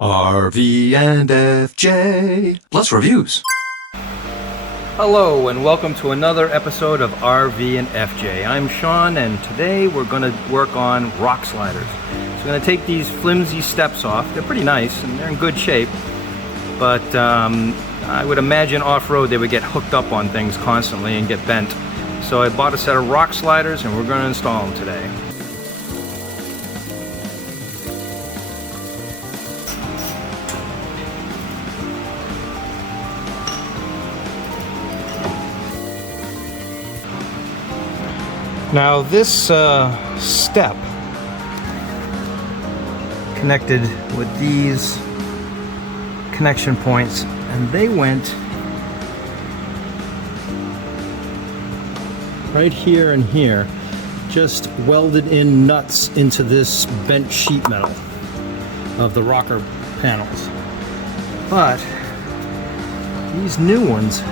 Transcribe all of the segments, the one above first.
RV and FJ. Plus reviews. Hello and welcome to another episode of RV and FJ. I'm Sean and today we're going to work on rock sliders. So I'm going to take these flimsy steps off. They're pretty nice and they're in good shape, but I would imagine off-road they would get hooked up on things constantly and get bent. So I bought a set of rock sliders and we're going to install them today. Now this step connected with these connection points, and they went right here and here, just welded in nuts into this bent sheet metal of the rocker panels. But these new ones,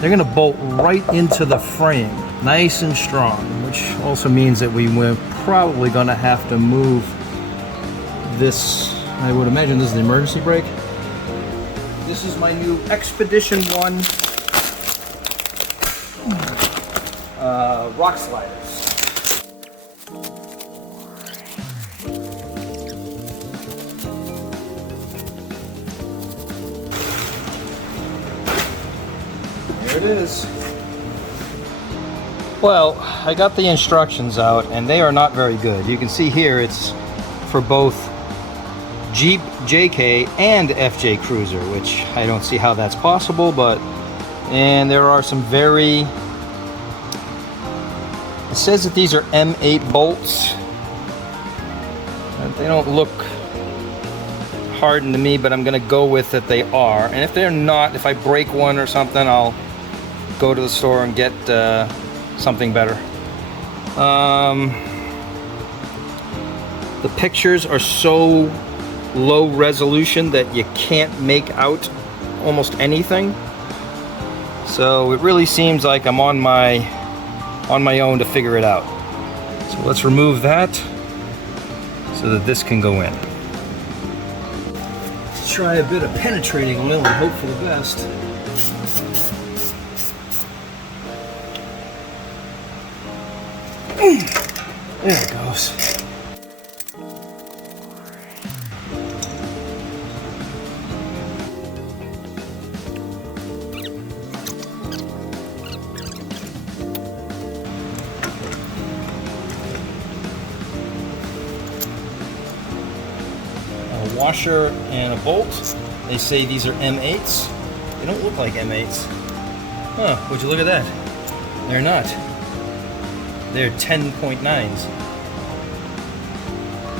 they're going to bolt right into the frame, nice and strong, which also means that we're probably going to have to move this. I would imagine this is the emergency brake. This is my new Expedition 1 rock sliders. There it is. Well, I got the instructions out and they are not very good. You can see here it's for both Jeep JK and FJ Cruiser, which I don't see how that's possible, and there are some it says that these are M8 bolts. They don't look hardened to me, but I'm gonna go with that they are. And if they're not, if I break one or something, I'll go to the store and get something better. The pictures are so low resolution that you can't make out almost anything. So it really seems like I'm on my own to figure it out. So let's remove that so that this can go in. Let's try a bit of penetrating oil and hope for the best. There it goes. A washer and a bolt. They say these are M8s. They don't look like M8s. Huh, would you look at that? They're not. They're 10.9s.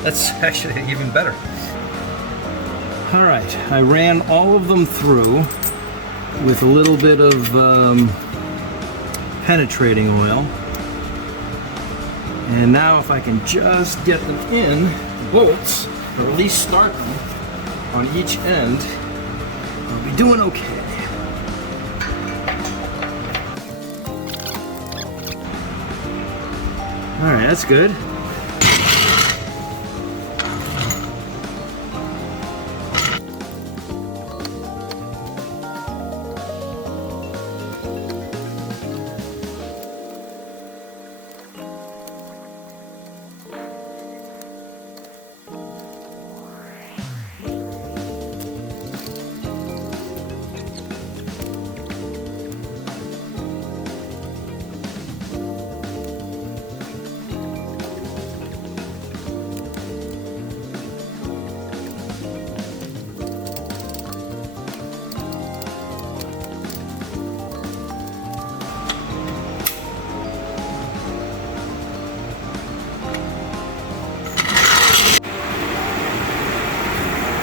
That's actually even better. All right, I ran all of them through with a little bit of penetrating oil. And now if I can just get them in, bolts, or at least start them on each end, I'll be doing okay. All right, that's good.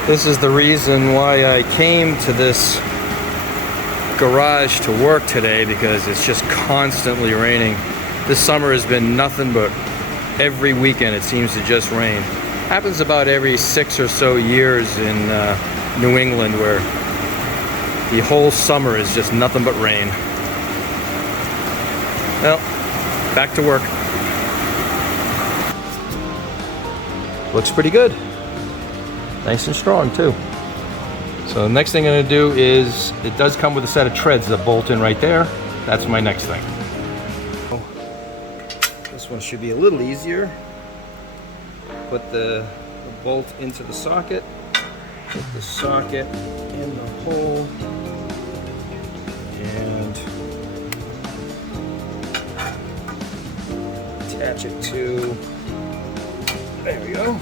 This is the reason why I came to this garage to work today, because it's just constantly raining. This summer has been nothing but every weekend it seems to just rain. Happens about every 6 or so years in New England, where the whole summer is just nothing but rain. Well, back to work. Looks pretty good. Nice and strong too. So the next thing I'm gonna do is, it does come with a set of treads that bolt in right there. That's my next thing. This one should be a little easier. Put the bolt into the socket, put the socket in the hole, and attach it to, there we go.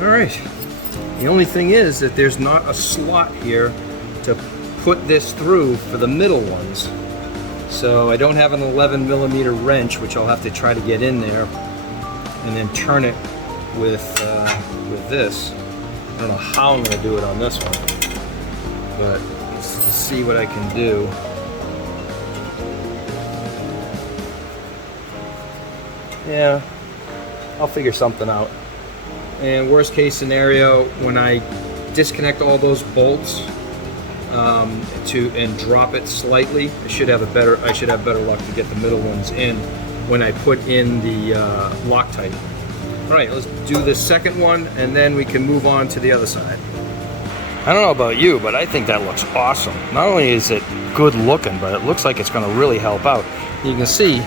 All right. The only thing is that there's not a slot here to put this through for the middle ones. So I don't have an 11mm wrench, which I'll have to try to get in there and then turn it with this. I don't know how I'm going to do it on this one, but let's see what I can do. Yeah, I'll figure something out. And worst case scenario, when I disconnect all those bolts and drop it slightly, I should have better luck to get the middle ones in when I put in the Loctite. All right, let's do the second one, and then we can move on to the other side. I don't know about you, but I think that looks awesome. Not only is it good looking, but it looks like it's going to really help out. You can see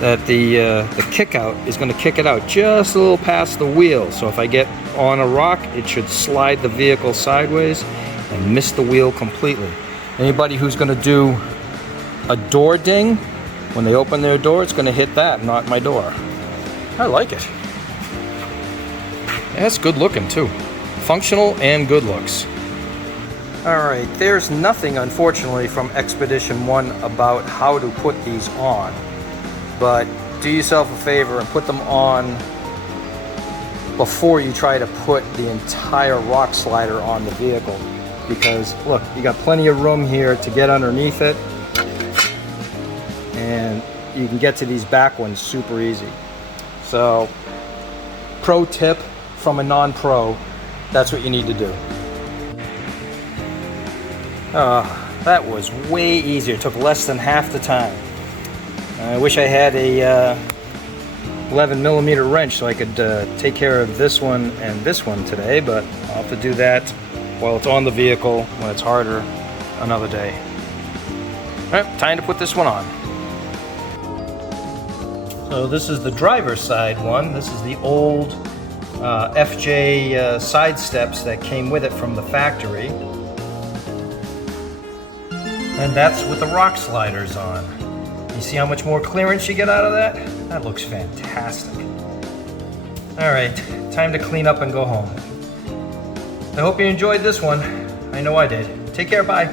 that the kick out is going to kick it out just a little past the wheel. So if I get on a rock, it should slide the vehicle sideways and miss the wheel completely. Anybody who's going to do a door ding, when they open their door, it's going to hit that, not my door. I like it. Yeah, it's good looking too. Functional and good looks. Alright, there's nothing, unfortunately, from Expedition 1 about how to put these on. But do yourself a favor and put them on before you try to put the entire rock slider on the vehicle. Because look, you got plenty of room here to get underneath it, and you can get to these back ones super easy. So, pro tip from a non-pro, that's what you need to do. That was way easier. It took less than half the time. I wish I had a 11mm wrench so I could take care of this one and this one today, but I'll have to do that while it's on the vehicle, when it's harder, another day. Alright, time to put this one on. So this is the driver's side one. This is the old FJ side steps that came with it from the factory. And that's with the rock sliders on. You see how much more clearance you get out of that? That looks fantastic. Alright, time to clean up and go home. I hope you enjoyed this one. I know I did. Take care, bye.